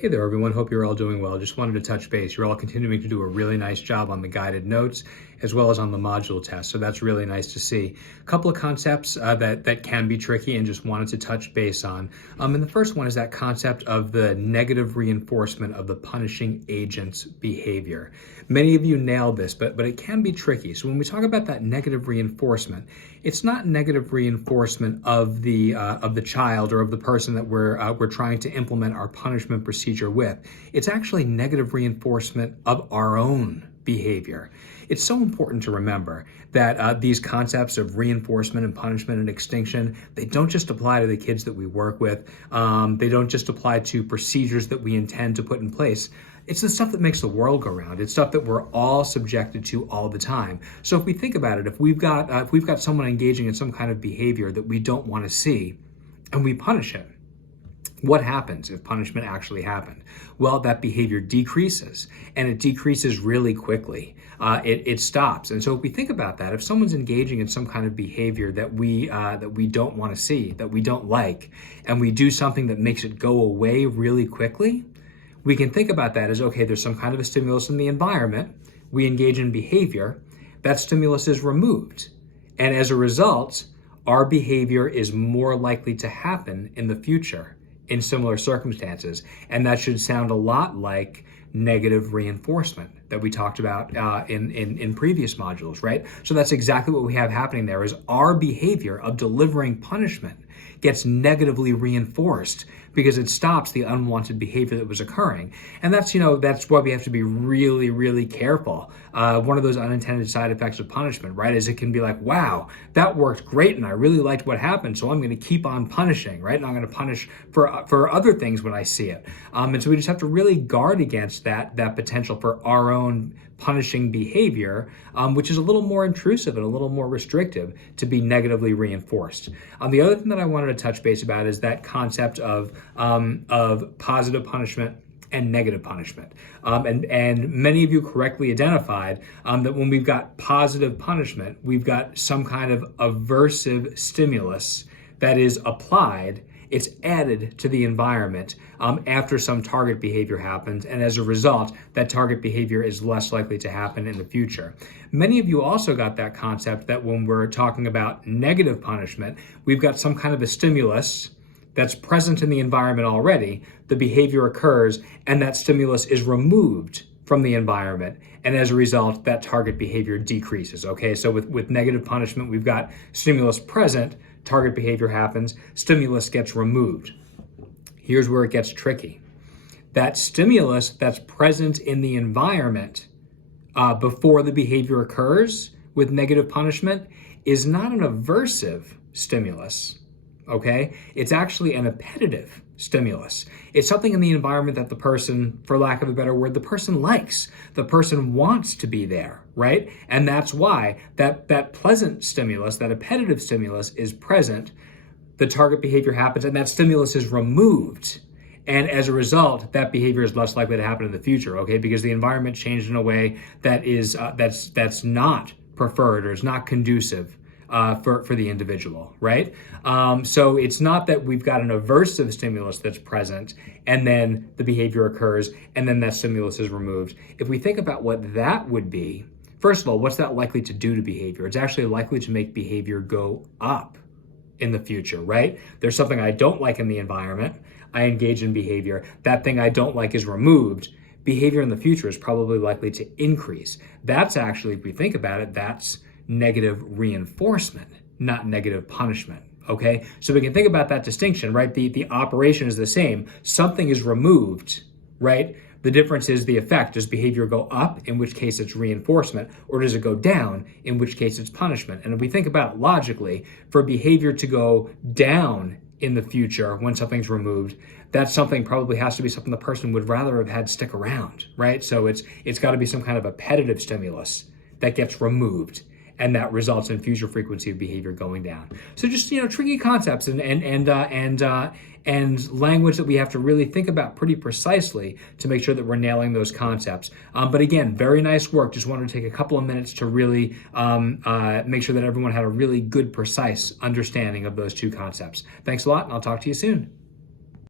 Hey there, everyone. Hope you're all doing well. Just wanted to touch base. You're all continuing to do a really nice job on the guided notes as well as on the module test. So that's really nice to see. A couple of concepts that can be tricky and just wanted to touch base on. And the first one is that concept of the negative reinforcement of the punishing agent's behavior. Many of you nailed this, but it can be tricky. So when we talk about that negative reinforcement, it's not negative reinforcement of the child or of the person that we're trying to implement our punishment procedure with. It's actually negative reinforcement of our own behavior. It's so important to remember that these concepts of reinforcement and punishment and extinction, they don't just apply to the kids that we work with. They don't just apply to procedures that we intend to put in place. It's the stuff that makes the world go round. It's stuff that we're all subjected to all the time. So if we think about it, if we've got someone engaging in some kind of behavior that we don't want to see, and we punish him, what happens if punishment actually happened? Well, that behavior decreases, and it decreases really quickly. It stops. And so if we think about that, if someone's engaging in some kind of behavior that we don't want to see, that we don't like, and we do something that makes it go away really quickly, we can think about that as, okay, there's some kind of a stimulus in the environment, we engage in behavior, that stimulus is removed. And as a result, our behavior is more likely to happen in the future in similar circumstances. And that should sound a lot like negative reinforcement that we talked about in previous modules, right? So that's exactly what we have happening there is our behavior of delivering punishment gets negatively reinforced because it stops the unwanted behavior that was occurring. And that's why we have to be really, really careful. One of those unintended side effects of punishment, right, is it can be like, wow, that worked great and I really liked what happened, so I'm going to keep on punishing, right? And I'm going to punish for other things when I see it. And so we just have to really guard against that potential for our own punishing behavior, which is a little more intrusive and a little more restrictive to be negatively reinforced. The other thing that I wanted to touch base about is that concept of positive punishment and negative punishment. And many of you correctly identified that when we've got positive punishment, we've got some kind of aversive stimulus that is applied. It's added to the environment after some target behavior happens, and as a result, that target behavior is less likely to happen in the future. Many of you also got that concept that when we're talking about negative punishment, we've got some kind of a stimulus that's present in the environment already, the behavior occurs, and that stimulus is removed from the environment, and as a result, that target behavior decreases, okay? So with negative punishment, we've got stimulus present, target behavior happens, stimulus gets removed. Here's where it gets tricky. That stimulus that's present in the environment before the behavior occurs with negative punishment is not an aversive stimulus, okay? It's actually an appetitive stimulus. It's something in the environment that the person, for lack of a better word, the person likes. The person wants to be there, right? And that's why that pleasant stimulus, that appetitive stimulus is present, the target behavior happens, and that stimulus is removed. And as a result, that behavior is less likely to happen in the future, okay? Because the environment changed in a way that is that's not preferred or is not conducive for the individual, right? So it's not that we've got an aversive stimulus that's present and then the behavior occurs and then that stimulus is removed. If we think about what that would be, first of all, what's that likely to do to behavior? It's actually likely to make behavior go up in the future, right? There's something I don't like in the environment. I engage in behavior. That thing I don't like is removed. Behavior in the future is probably likely to increase. That's actually, if we think about it, that's negative reinforcement, not negative punishment, okay? So we can think about that distinction, right? The operation is the same. Something is removed, right? The difference is the effect. Does behavior go up, in which case it's reinforcement, or does it go down, in which case it's punishment? And if we think about it logically, for behavior to go down in the future when something's removed, that's something probably has to be something the person would rather have had stick around, right? So it's got to be some kind of appetitive stimulus that gets removed, and that results in future frequency of behavior going down. So just, tricky concepts and language that we have to really think about pretty precisely to make sure that we're nailing those concepts. But again, very nice work. Just wanted to take a couple of minutes to really make sure that everyone had a really good, precise understanding of those two concepts. Thanks a lot, and I'll talk to you soon.